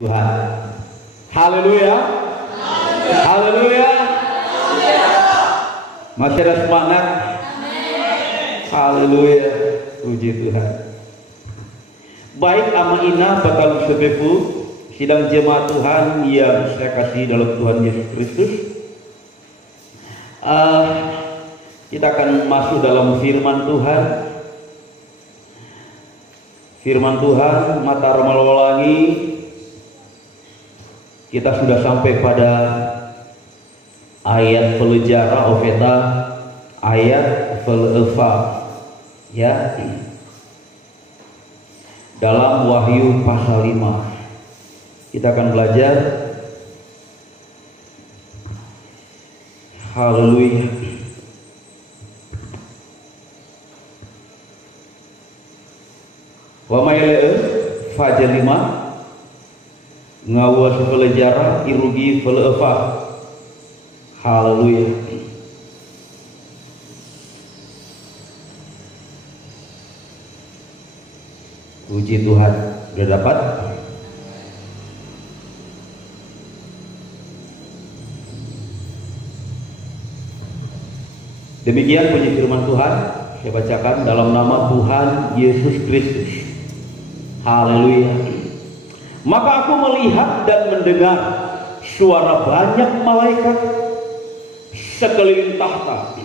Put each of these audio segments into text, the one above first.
Tuhan. Haleluya. Haleluya. Masih ada semangat? Haleluya. Puji Tuhan. Baik ama ina batal sebepu sidang jemaat Tuhan yang saya kasih dalam Tuhan Yesus Kristus. Kita akan masuk dalam firman Tuhan. Firman Tuhan mata Romawi. Kita sudah sampai pada ayat pelejara ofeta, ayat peleva, ya, dalam Wahyu pasal 5. Kita akan belajar. Haleluya. Wa maile fajar 5 ngawas pelejara irugi peleva. Haleluya. Puji Tuhan. Sudah dapat? Demikian puji firman Tuhan. Saya bacakan dalam nama Tuhan Yesus Kristus. Haleluya. Maka aku melihat dan mendengar suara banyak malaikat sekeliling tahta.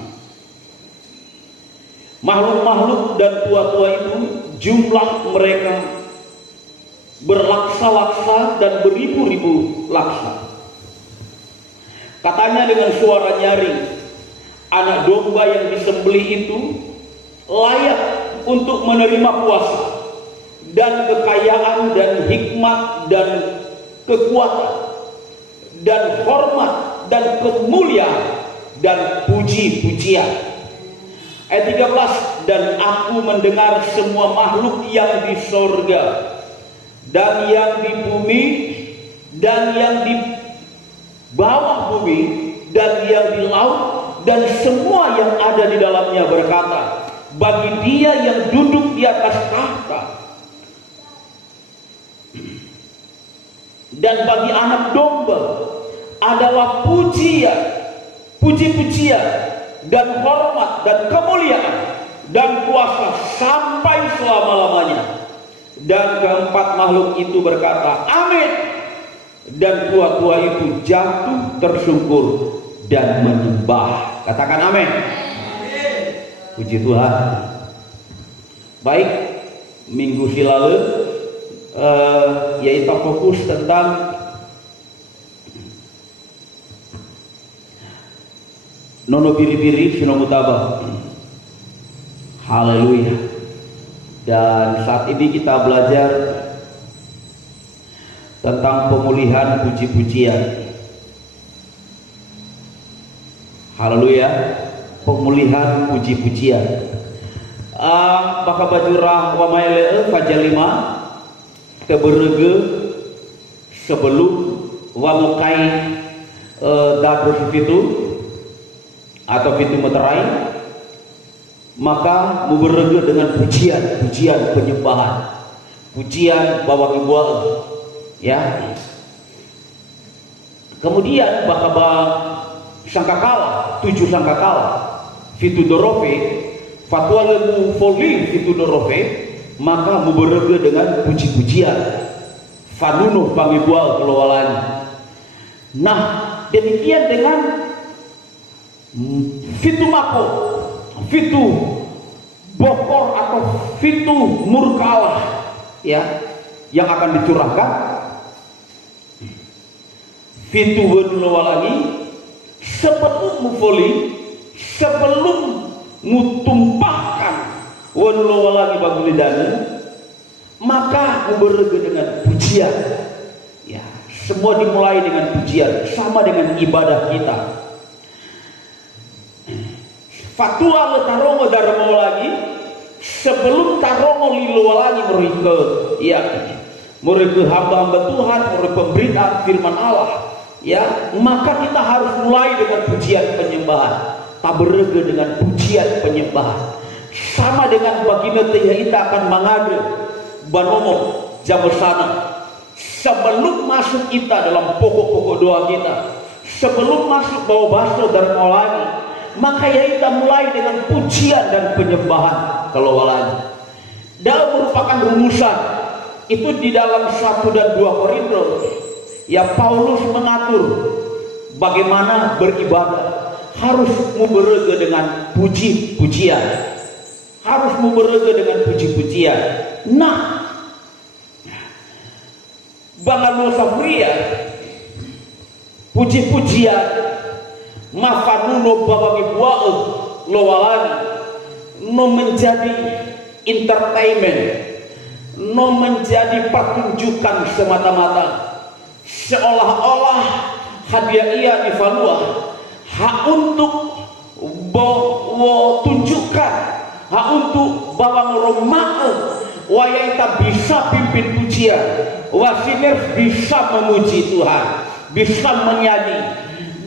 Makhluk-makhluk dan tua-tua itu jumlah mereka berlaksa-laksa dan beribu-ribu laksa. Katanya dengan suara nyaring, anak domba yang disembelih itu layak untuk menerima kuasa dan kekayaan dan hikmat dan kekuatan dan hormat dan kemuliaan dan puji-pujian. Ayat 13, dan aku mendengar semua makhluk yang di sorga dan yang di bumi dan yang di bawah bumi dan yang di laut dan semua yang ada di dalamnya berkata, bagi Dia yang duduk di atas tahta dan bagi anak domba adalah pujian, puji-pujian dan hormat dan kemuliaan dan kuasa sampai selama-lamanya. Dan keempat makhluk itu berkata, amin. Dan tua-tua itu jatuh tersungkur dan menyembah. Katakan amin. Puji Tuhan. Baik, minggu lalu yaitu fokus tentang nono biri-biri sinomutaba. Haleluya. Dan saat ini kita belajar tentang pemulihan puji-pujian. Haleluya. Pemulihan puji-pujian. Maka bajurah wa maile fajar 5 keberege sebelum wamukai dabrus itu atau pintu meterai, maka muberege dengan pujian penyembahan, pujian bawa ibual, ya. Kemudian bakaba sangkakala, 7 sangkakala, fitu dorofe, fatwa lemu foling fitu dorofe. Maka muberege dengan puji-pujian fanunuh pangibual kelualan. Nah, demikian dengan fitu mako, fitu bokor atau fitu murkalah, ya, yang akan dicurahkan. Fitu wedulawalani sebelum mufoli, sebelum mutumpahkan wedulawalani bagulidana, maka muberege dengan pujian, ya. Semua dimulai dengan pujian, sama dengan ibadah kita. Fatua letarongo darmo lagi sebelum tarongo lilo lagi mereka, ya, mereka hamba-hamba Tuhan, mereka pemberitaan firman Allah, ya. Maka kita harus mulai dengan pujian penyembahan, taberege dengan pujian penyembahan. Sama dengan baginda kita akan mengadu banomo jamu sana sebelum masuk kita dalam pokok-pokok doa kita, sebelum masuk bawa baso dan Maulani, maka ya kita mulai dengan pujian dan penyembahan kelawalani. Dan merupakan rumusan itu di dalam 1 dan 2 Korintus. Ya, Paulus mengatur bagaimana beribadah, harus muberege dengan puji-pujian, harus muberege dengan puji-pujian. Nah, Bangal Safria, puji-pujian mafanuno babangi buao lowalani no menjadi entertainment, no menjadi pertunjukan semata-mata, seolah-olah hadiah ia divalua hak untuk bawa tunjukkan, hak untuk bawa ngeromak wayaita bisa pimpin pujian, wasiner bisa memuji Tuhan, bisa menyanyi,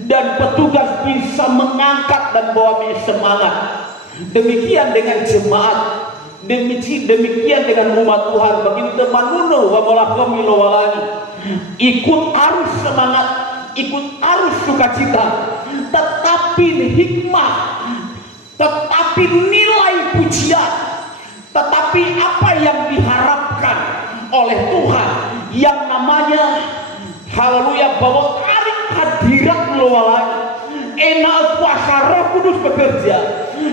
dan petugas bisa mengangkat dan bawa semangat. Demikian dengan jemaat, demikian dengan umat Tuhan. Bagi teman nuno wa malakami lawalani, ikut arus semangat, ikut arus sukacita, tetapi hikmah, tetapi nilai pujian, tetapi apa yang diharapkan oleh Tuhan yang namanya haleluya bahwa tarik hadirat lawalani. Enak kuasa Roh Kudus bekerja,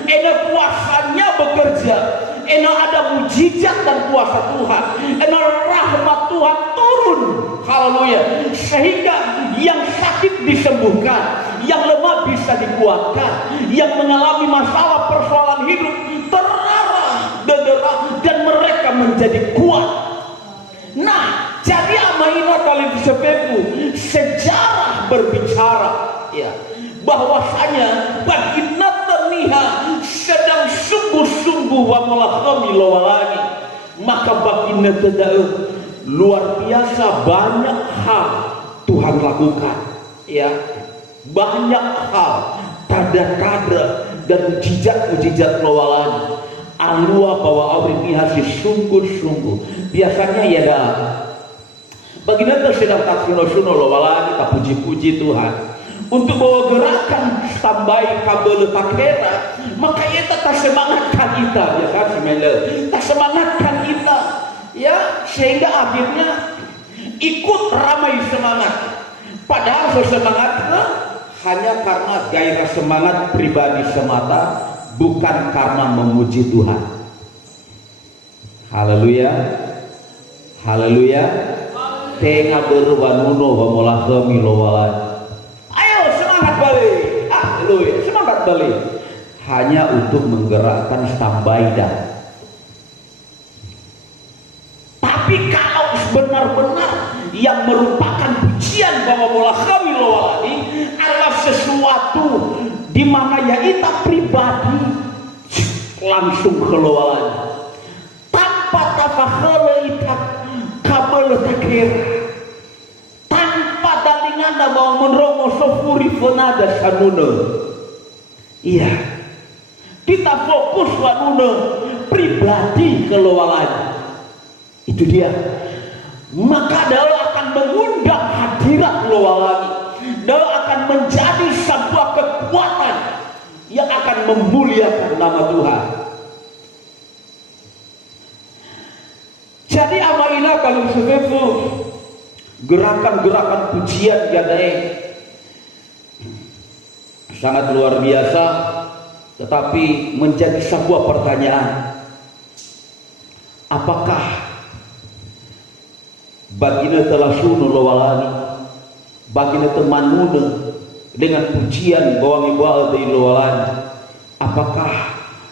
enak kuasanya bekerja, enak ada mujizat dan kuasa Tuhan, enak rahmat Tuhan turun, haleluya, sehingga yang sakit disembuhkan, yang lemah bisa dikuatkan, yang mengalami masalah persoalan hidup terarah, dan mereka menjadi kuat. Nah, jadi amaina kali sepepu sejarah berbicara, ya, bahwasanya bagi Nataniha sedang sungguh-sungguh wa malakami lawalani, maka bagi Nataniha luar biasa banyak hal Tuhan lakukan, ya, banyak hal, tanda-tanda dan mujizat-mujizat lawalani. Alua bahwa awri nihasi sungguh-sungguh biasanya ya dah bagi Nataniha sedang tak suno lawalani tak puji-puji Tuhan. Untuk bawa gerakan sampai kabel takera, maka ia tak semangatkan kita, ya kan, tak semangatkan kita, ya, sehingga akhirnya ikut ramai semangat. Padahal semangatnya hanya karena gairah semangat pribadi semata, bukan karena memuji Tuhan. Haleluya, haleluya. Tengah berwanuno wa molahami lowalan. Balik, semangat balik, hanya untuk menggerakkan stambaida. Tapi kalau benar-benar yang merupakan pujian bahwa bola kami lawalani adalah sesuatu di mana ya kita pribadi langsung kelawalani tanpa tafakhala itak kabel takir, anda mau meneromo sofuri fonada sanuna. Iya, kita fokus wanuna pribadi kelualan. Itu dia. Maka dalam akan mengundang hadirat lawalani. Dalam akan menjadi sebuah kekuatan yang akan memuliakan nama Tuhan. Jadi amaina kalau sebefu gerakan-gerakan pujian gadai sangat luar biasa, tetapi menjadi sebuah pertanyaan, apakah baginda telah sunu lawalani, baginda temanuna dengan pujian bawangi baal di lawalani, apakah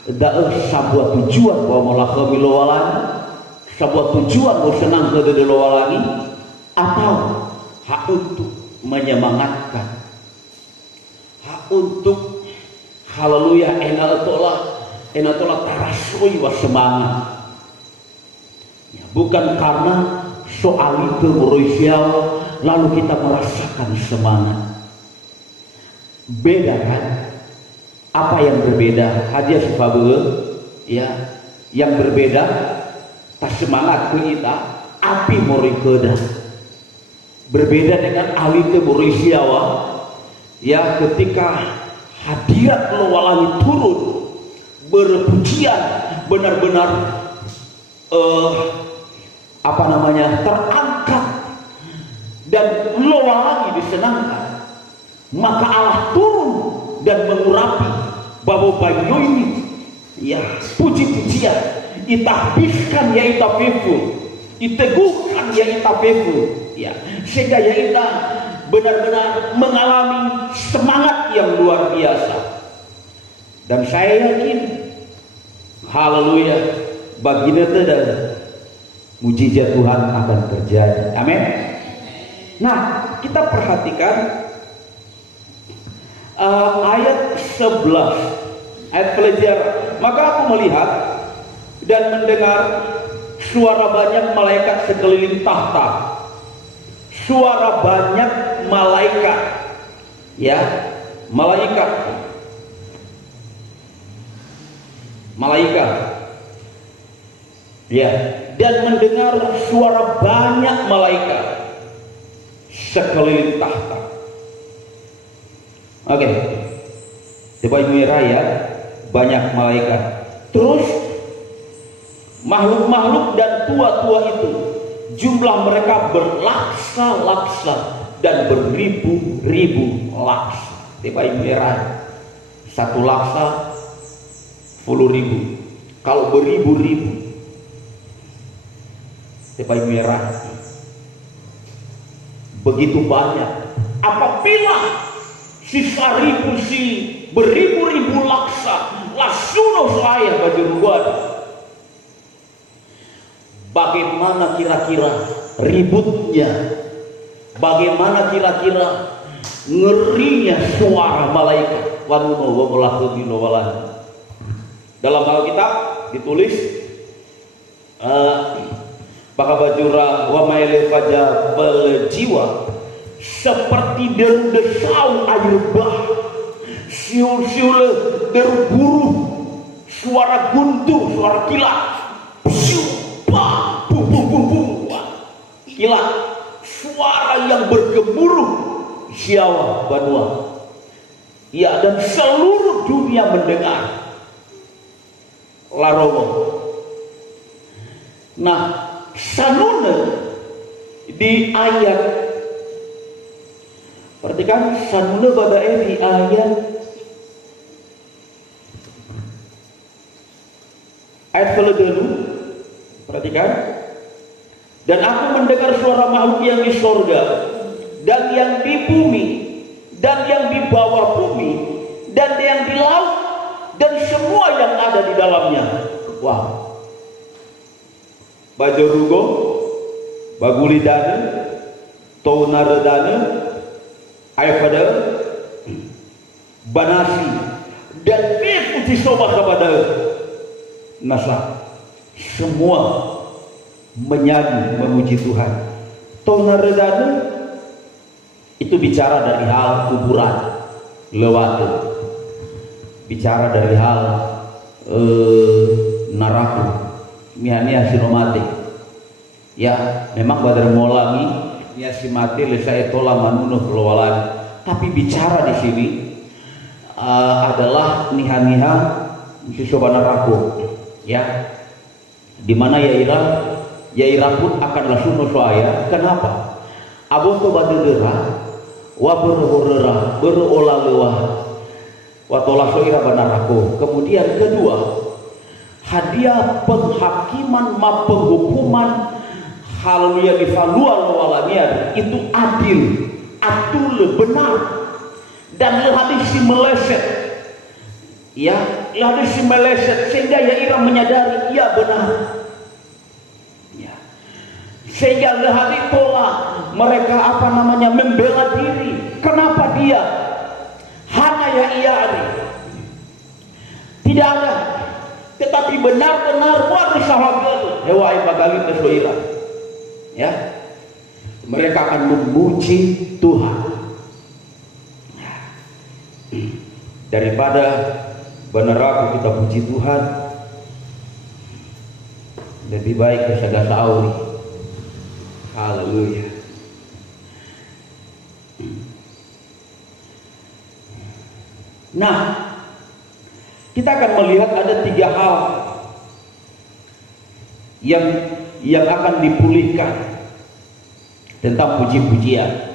ada sebuah tujuan bahwa melakami lawalani, sebuah tujuan bahwa senang ke di lawalani, atau hak untuk menyemangatkan, hak untuk haleluya enak tolah tarasui wa semangat, ya, bukan karena soal itu berusial lalu kita merasakan semangat. Beda kan? Apa yang berbeda? Hadiah sefabe, ya, yang berbeda tak semangat ke kita api morikoda. Berbeda dengan ahli Borisiawa, ya, ketika hadirat Lowalangi turun berpujian, benar-benar terangkat dan Lowalangi disenangkan, maka Allah turun dan mengurapi bahwa banyu ini, ya, puji-pujian itahbiskan ya itafifu, diteguhkan ya itafifu, ya, sehingga ya ita benar-benar mengalami semangat yang luar biasa. Dan saya yakin, haleluya, baginda dan mujizat Tuhan akan terjadi. Amin. Nah, kita perhatikan ayat 11, ayat pelajaran. Maka aku melihat dan mendengar suara banyak malaikat sekeliling tahta. Suara banyak malaikat, ya, malaikat, ya, dan mendengar suara banyak malaikat sekeliling tahta. Oke, coba merah ya, banyak malaikat. Terus makhluk-makhluk dan tua-tua itu, jumlah mereka berlaksa-laksa dan beribu-ribu laksa. Coba merah, satu laksa 10.000. Kalau beribu-ribu, coba merah, begitu banyak. Apabila sisa ribu beribu-ribu laksa lasuno saya bajuruan, bagaimana kira-kira ributnya, bagaimana kira-kira ngerinya suara malaikat. Dalam Alkitab ditulis Bakabajura wa maile faja beljiwa, seperti desau air bah, siul-siul derburu, suara guntur, suara kilat, bum bum bum bum, kilat, suara yang bergemuruh, siawa banua, ya, dan seluruh dunia mendengar. Larowo. Nah, sanuna di ayat, perhatikan sanuna pada di ayat dulu, perhatikan. Dan aku mendengar suara makhluk yang di sorga dan yang di bumi dan yang di bawah bumi dan yang di laut dan semua yang ada di dalamnya. Wow. Bajorugo, bagulidana, tounaredana, aypada, banasi, dan itu disobah kepada nasa. Semua menyanyi memuji Tuhan. Tounaredana itu bicara dari hal kuburan, lewatu. Bicara dari hal naraku, mihania sinomati, ya, memang badar molami ya simati lesa etola manunuh kelualan, tapi bicara di sini adalah niha-niha sisoba naraku, ya, dimana Yaira pun akan langsung soaya. Kenapa? Abon to badedera wa berhorera berolah lewah watolah soira banaraku. Kemudian kedua, hadiah penghakiman ma penghukuman hal yang divaluan walamian itu adil, atul, benar, dan lehadis si meleset, ya, lehadis si meleset, sehingga Yaira menyadari ia benar, ya, sehingga lehadis pola mereka membela diri. Kenapa dia hanya ya ia tidak ada, tetapi benar-benar waris sahabat hewai bagalin desoira, ya, mereka akan memuji Tuhan. Daripada benar kita puji Tuhan, lebih baik kesada sauri. Haleluya. Nah, kita akan melihat ada 3 hal yang akan dipulihkan tentang puji-pujian.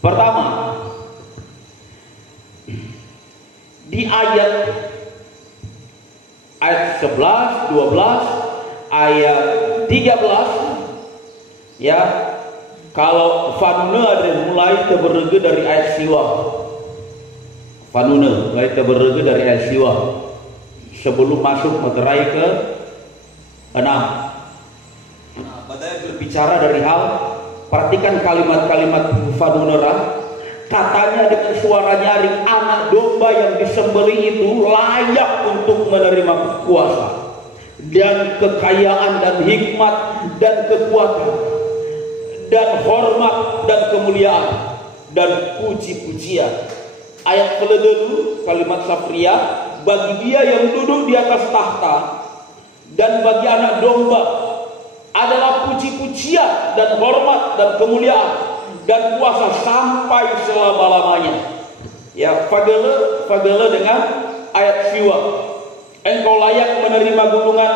Pertama, di ayat 11, 12, ayat 13, ya, kalau Fanune ada mulai teberege dari ayat siwa. Fanune mulai teberege dari ayat siwa sebelum masuk materai ke 6. Badai berbicara dari hal, perhatikan kalimat-kalimat Fanunera. Katanya dengan suara nyaring, anak domba yang disembelih itu layak untuk menerima kuasa dan kekayaan dan hikmat dan kekuatan dan hormat dan kemuliaan dan puji-pujian. Ayat kedua kalimat Safria, bagi dia yang duduk di atas tahta dan bagi anak domba adalah puji-pujian dan hormat dan kemuliaan dan kuasa sampai selama-lamanya. Ya, fagele dengan ayat siwa. Engkau layak menerima gulungan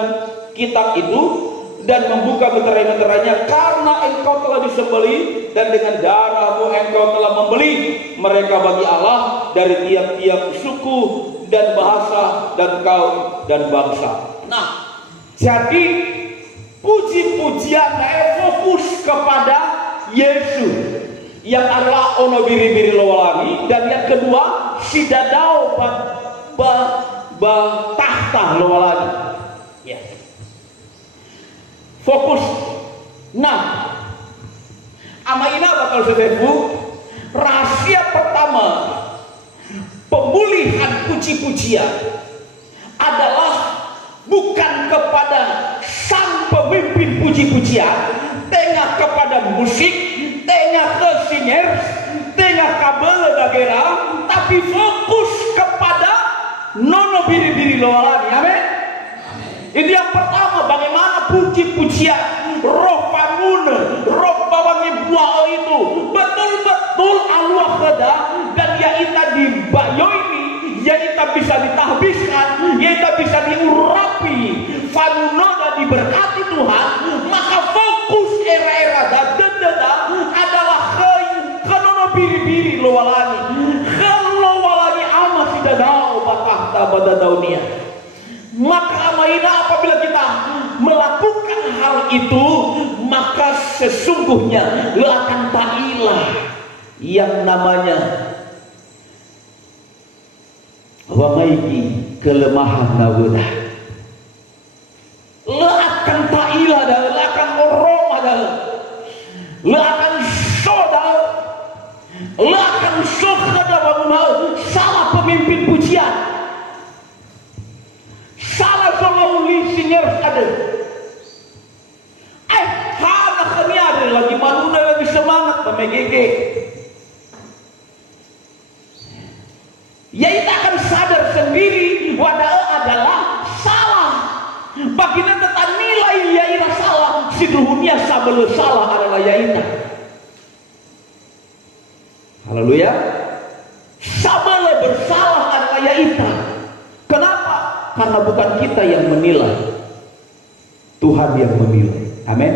kitab itu dan membuka meterai-meterainya, karena engkau telah disembelih dan dengan darahmu engkau telah membeli mereka bagi Allah dari tiap-tiap suku dan bahasa dan kaum dan bangsa. Nah, jadi puji-pujian fokus kepada Yesus yang adalah ono biri-biri lowalami, dan yang kedua si dadau tahta lowalami. Ya. Fokus. Nah, amaina bakal sedebu. Rahasia pertama pemulihan puji-pujian adalah bukan kepada sang pemimpin puji-pujian, tengah kepada musik, tengah ke singer, tengah kabel dagera, tapi fokus kepada nono biri-biri lowalani. Amin. Ini yang pertama, bagaimana puji-pujian roh panune, roh bawangi buah itu betul-betul Allah keda, dan yaita dibayoini, yaita bisa ditahbiskan, yaita bisa diurapi, fanuna diberkati Tuhan. Maka fokus era-era dada adalah kenono biri-biri lowalani, lowalani ama si dadau batahta badadaunia. Maka amaina apabila kita melakukan hal itu, maka sesungguhnya lu akan ta'ilah yang namanya wa maiki kelemahan nawudah. Lu akan ta'ilah dah, lu akan oroma dah, lu akan sodal, lu akan sokada bangun salah pemimpin pujian, salah selalu singer ada. Hana kami ada lagi manusia lagi semangat memegege. Ya, kita akan sadar sendiri wadah adalah salah. Baginda tentang nilai yaita salah, si dunia sabelu salah adalah yaita. Haleluya. Sabelu bersalah adalah yaita. Kenapa? Karena bukan kita yang menilai, Tuhan yang menilai. Amin.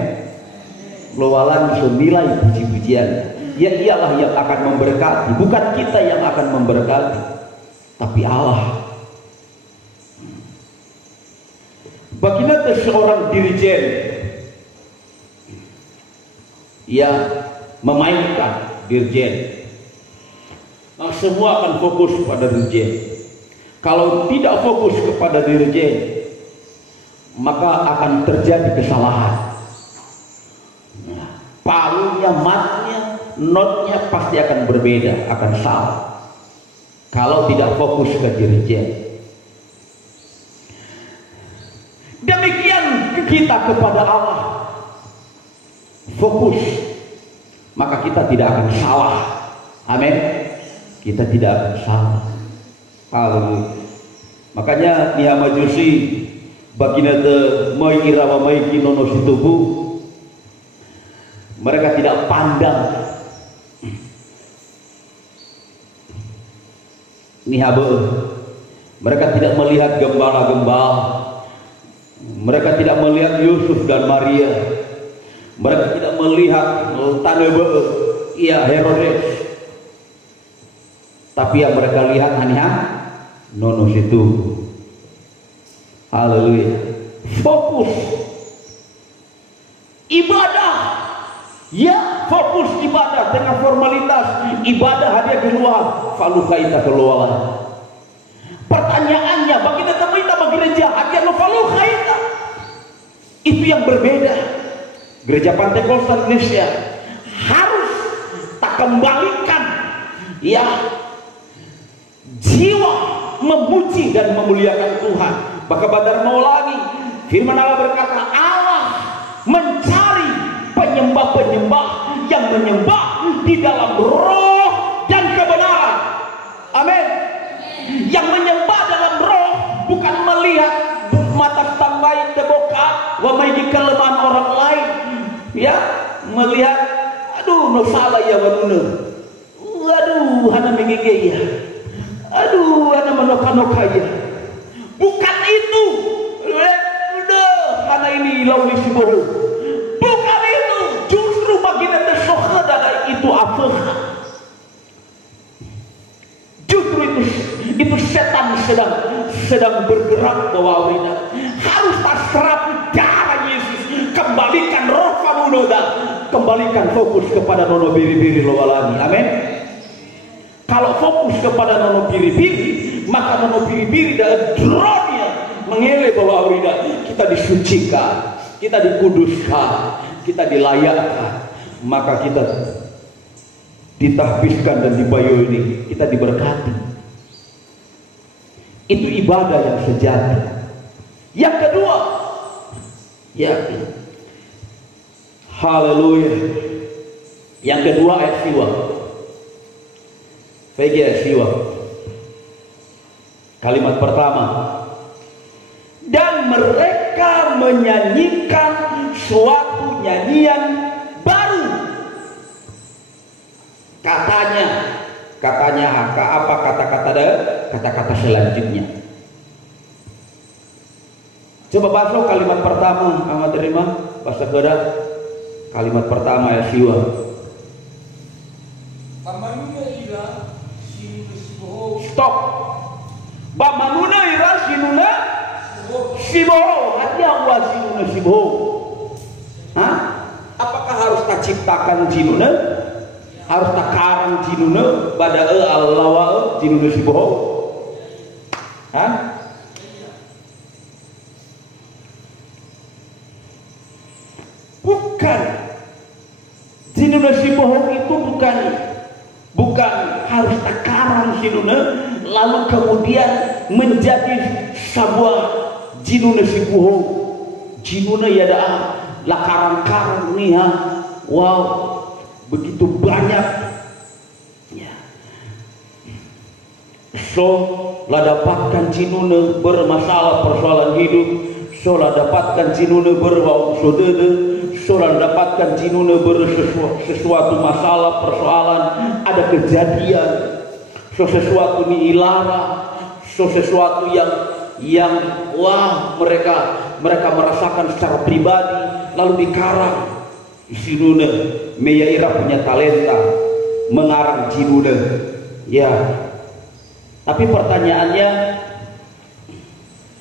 Lowalan senilai puji-pujian. Ya, ialah yang akan memberkati, bukan kita yang akan memberkati, tapi Allah. Baginda seorang dirijen yang memainkan dirjen, nah, semua akan fokus pada dirjen. Kalau tidak fokus kepada dirjen, maka akan terjadi kesalahan. Nah, palunya, matnya, notnya pasti akan berbeda, akan salah. Kalau tidak fokus ke dirjen. Demikian kita kepada Allah. Fokus, maka kita tidak akan salah. Amin. Kita tidak akan salah. Haleluya. Makanya Nia Majusi baginda te mai irawa mai kinono situbu, mereka tidak pandang nihabe. Mereka tidak melihat gembala-gembala. Mereka tidak melihat Yusuf dan Maria. Mereka tidak melihat Tanebe, iya Herodes. Tapi yang mereka lihat hanya nono situ. Haleluya. Fokus ibadah. Ya, fokus ibadah dengan formalitas ibadah hadiah keluar. Faluka ita keluar. Pertanyaannya, bagi kita gereja hadiah faluka ita. Itu yang berbeda. Gereja Pantekosta Indonesia harus tak kembalikan ya jiwa memuji dan memuliakan Tuhan. Maka Badar Maulani firman Allah berkata, Allah mencari penyembah-penyembah yang menyembah di dalam roh dan kebenaran. Amin. Yang menyembah dalam roh, bukan melihat mata tambahin teboka wamai kelemahan orang lain, ya, melihat aduh no salah ya wanuna, aduh hana mengege ya, aduh hana menoka-noka ya. Bukan itu. Udah hana ini lauli siboho. Bukan itu. Justru baginda tersohada itu apa? Justru itu setan sedang bergerak bahwa harus terserap darah Yesus. Kembalikan roh kamu, kembalikan fokus kepada nono biri-biri lo alami. Amin. Kalau fokus kepada nono biri-biri, maka nono biri-biri dan dronnya mengelak bahwa kita disucikan, kita dikuduskan, kita dilayakkan, maka kita ditahbiskan dan dibayoni, kita diberkati. Itu ibadah yang sejati. Yang kedua, yakin. Haleluya. Yang kedua ayat siwa. Fegi ayat siwa. Kalimat pertama. Dan mereka menyanyikan suatu nyanyian baru. Katanya apa kata-kata selanjutnya. Coba baca kalimat pertama, amat terima bahasa Korea. Kalimat pertama ya siwa. Stop. Bamanuna ira sinuna siboho. Hanya wa sinuna siboho. Hah? Apakah harus tak ciptakan jinuna? Harus tak karang jinuna pada Allah wa jinuna siboho? Hah? Bukan. Jinuna siboho itu bukan harus tak karang jinuna lalu kemudian menjadi sebuah jinuna siboho. Jinuna ya dah lah karang-karang nih ha. Wow. Begitu banyak ya. So lah dapatkan cinuna bermasalah persoalan hidup, so lah dapatkan cinuna berbau sodede, so lah dapatkan cinuna sesuatu masalah persoalan, ada kejadian, so sesuatu ni ilara, so sesuatu yang wah mereka merasakan secara pribadi lalu dikarang. Sinuna Meyaira punya talenta mengarang jinuna ya. Tapi pertanyaannya,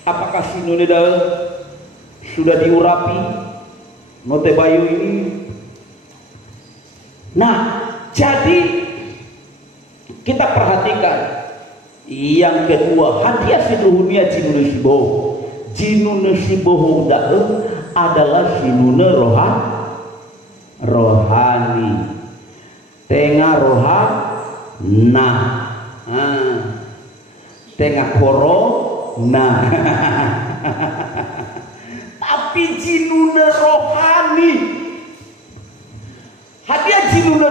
apakah sinuna sudah diurapi note bayu ini? Nah, jadi kita perhatikan yang kedua, hadiah seluruhnya jinuna siboh. Jinuna siboh adalah sinuna rohani, tengah tengah corona. Tapi jinuna rohani, hadiah jinuna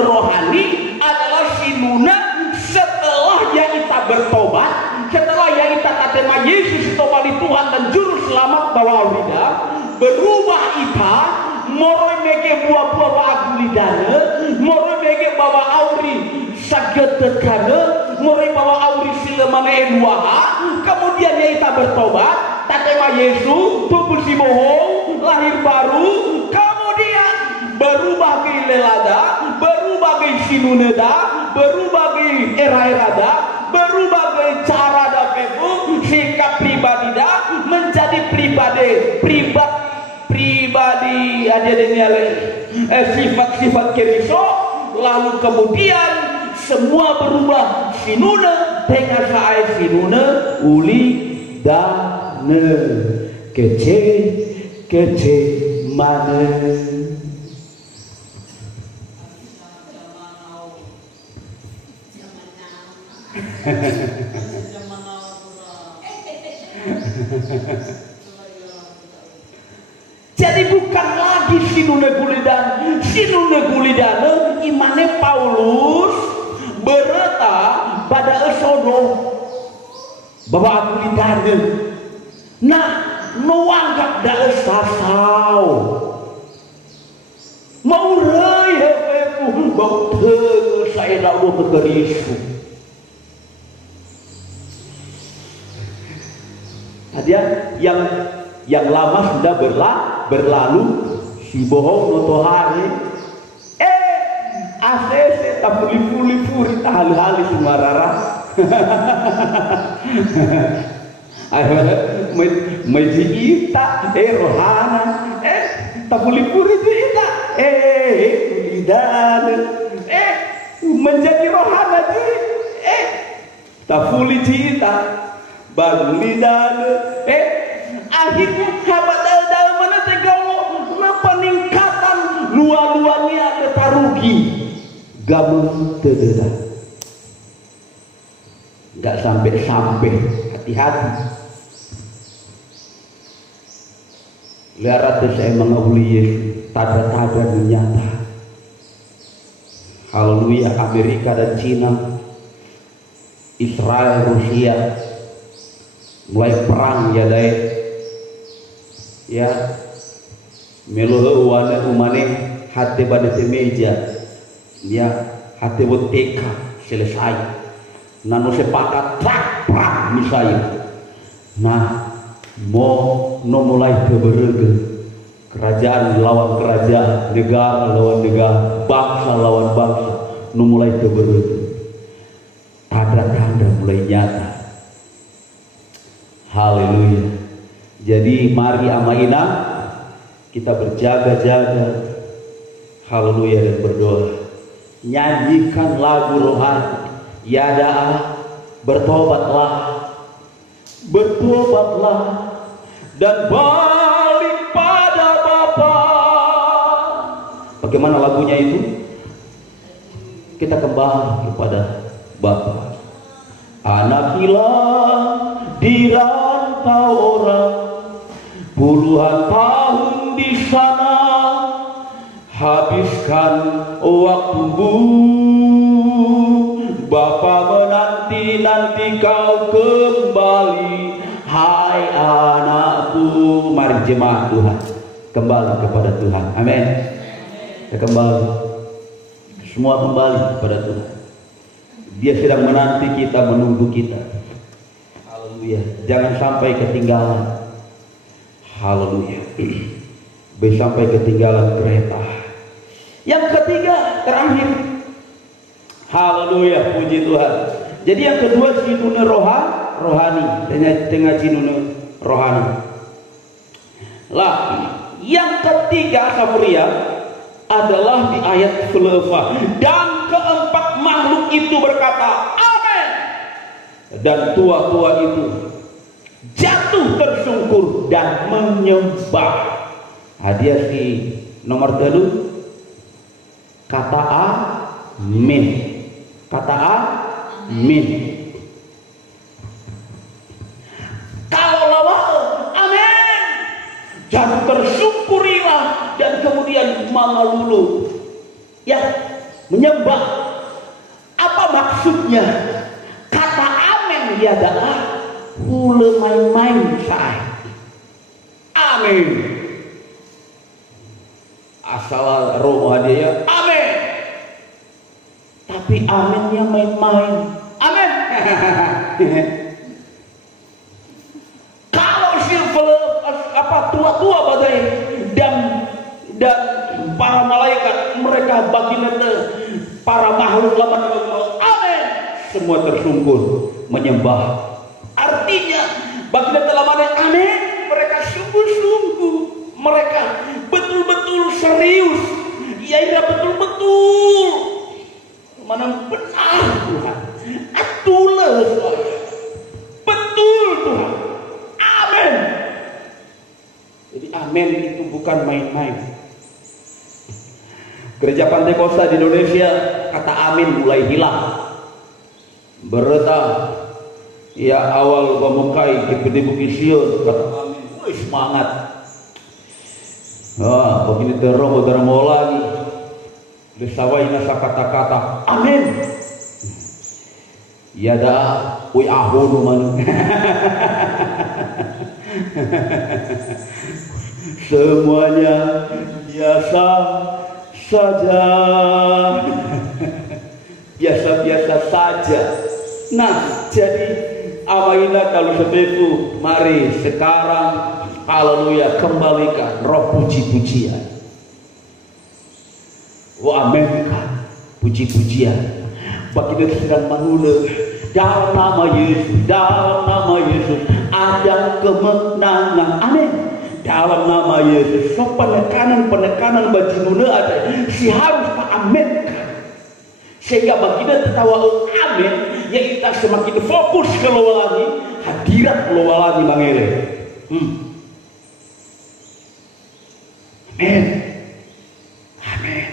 rohani adalah jinuna setelah yang kita bertobat, setelah yang kita terima Yesus sebagai Tuhan dan Juru Selamat bahwa kita berubah ita, moro mege buah-buah agulidana, moro mege bawa auri sagetekana meribawa auri silemana eluaha, kemudian ia bertobat, tatema Yesus, tubuh si bohong, lahir baru, kemudian berubah ke lelada, berubah ke sinuneda, berubah ke era-erada, berubah ke cara dapeku, sikap pribadi dah menjadi pribadi ada sifat-sifat keriso, lalu kemudian semua berubah sinuna dengan sae sinuna uli dane kece mana. Jadi bukan lagi sinune gulidan imane Paulus bereta pada esodo bahwa aku lidane. Nah, nuanggap da esasau mau rei hepeku bau teu saya dak do kerisu. Dia yang lama sudah berlalu si bohong noto hari ACC tak puli-puli hal-hal semua rara Majita rohana tak puli-puli ita kulidan menjadi rohana tak puli cita baru lidan akhirnya kabar dalam mana tegawo peningkatan luar-luarnya ada rugi gabung tedera nggak sampai hati-hati lihat saya mengabuli Yesus tada nyata. Haleluya. Amerika dan Cina, Israel, Rusia mulai perang ya dai ya meluh wana umane hati pada meja ya hati TK selesai nanu sepakat perang misalnya. Nah mau mulai keberege kerajaan lawan kerajaan, negara lawan negara, bangsa lawan bangsa, mulai keberege tanda-tanda mulai nyata. Haleluya. Jadi mari amaina kita berjaga-jaga. Haleluya dan berdoa. Nyanyikan lagu rohani. Ya Allah, bertobatlah dan balik pada Bapa. Bagaimana lagunya itu? Kita kembali kepada Bapa. Anak hilang di rantau orang, puluhan tahun di sana, habiskan waktumu. Bapa menanti kau kembali, hai anakku. Mari jemaat Tuhan kembali kepada Tuhan. Amin. Kita kembali, semua kembali kepada Tuhan. Dia sedang menanti kita, menunggu kita. Haleluya. Jangan sampai ketinggalan. Haleluya. Sampai ketinggalan kereta. Yang ketiga, terakhir. Haleluya, puji Tuhan. Jadi yang kedua sinune rohani, tengah sinune rohani. Lah, yang ketiga Samuria adalah di ayat 11. Dan keempat makhluk itu berkata, amin. Dan tua-tua itu jatuh tersungkur dan menyembah. Hadiah si nomor 3 kata amin. Kata amin. Kalau lawa amin, jatuh tersungkurilah dan kemudian mengalulu ya menyembah. Apa maksudnya? Kata amin ya adalah hule main-main saya. Amin. Asal roh hadiah amin. Tapi aminnya main-main. Amin. Kalau silver tua-tua badai dan para malaikat, mereka baginda para makhluk laman, amin, semua tersungkur menyembah. Artinya baginda telah mana, amin, mereka sungguh-sungguh, mereka betul-betul serius, ya betul-betul mana benar Tuhan, atulah betul Tuhan, amin. Jadi amin itu bukan main-main. Gereja Pantekosta di Indonesia kata amin mulai hilang. Bereta ya awal pemukai di Bukit Sion kata amin, wih semangat. Wah, begini terong mau lagi. Desawai nasa kata-kata amin. Ya dah, wih ahun man. Semuanya biasa saja. Biasa-biasa saja. Nah, jadi amaina kalau seperti itu, mari sekarang haleluya kembalikan roh puji-pujian. Aminkan puji-pujian. Baginda sedang mengulang dalam nama Yesus ada kemenangan. Amin. Dalam nama Yesus, so penekanan bagi nuna ada, si harus tak aminkan. Sehingga baginda tertawa amin, ya kita semakin fokus keluar lagi, hadirat keluar lagi mangere. Amin. Amin.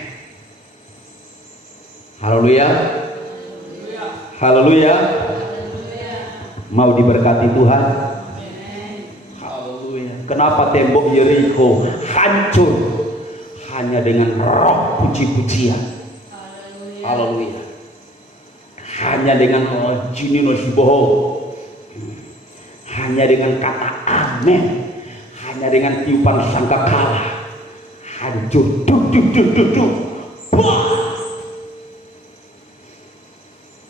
Haleluya. Haleluya. Mau diberkati Tuhan. Kenapa tembok Yeriko hancur? Hanya dengan roh puji-pujian. Haleluya. Hanya dengan jinino sibohong. Hanya dengan kata amin. Hanya dengan tiupan sangkakala. Hancur. Duk.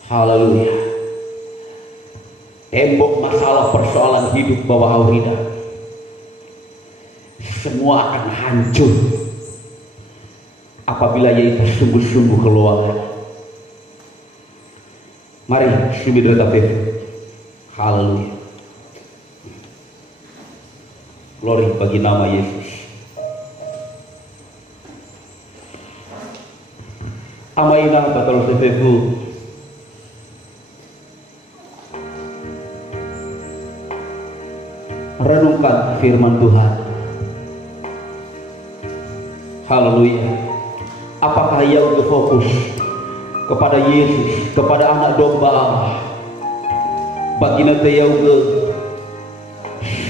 Haleluya. Tembok masalah persoalan hidup bawah Aurida semua akan hancur apabila yaitu sungguh-sungguh keluar. Mari sumber tapi haleluya. Glory bagi nama Yesus. Amaina batal sepeku renungkan firman Tuhan. Haleluya. Apakah ia untuk fokus kepada Yesus, kepada anak domba Allah? Baginda teyauge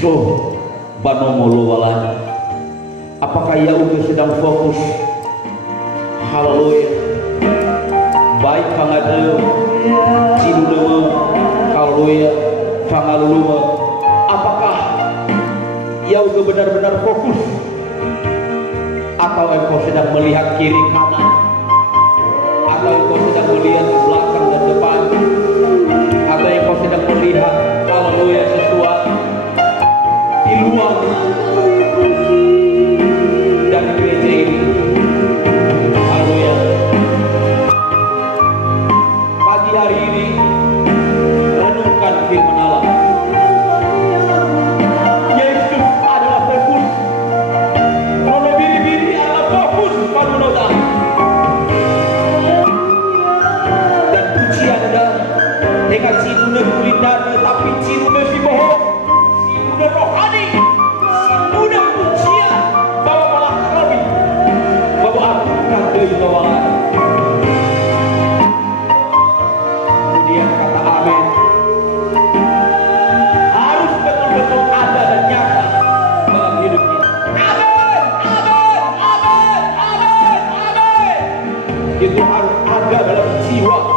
so banomolo walani. Apakah ia sedang fokus? Haleluya. Baik pangadeu cinuluma, haleluya, pangaluluma. Apakah ia benar-benar fokus? Atau engkau sedang melihat kiri kanan, atau engkau sedang melihat belakang dan depan, atau engkau sedang melihat haleluya sesuatu di luar dan gereja ini. Haleluya. Pagi hari ini renungkan firman Allah. Dengan cilunya kulitnya, tapi cilunya si bohong, cilunya rohani, cilunya pujian, bawa malah kami, bawa aku kandai bawalan. Kemudian kata amin, harus betul-betul ada dan nyata dalam hidup kita. Amin, amin, amin, amin, amin. Itu harus ada dalam jiwa.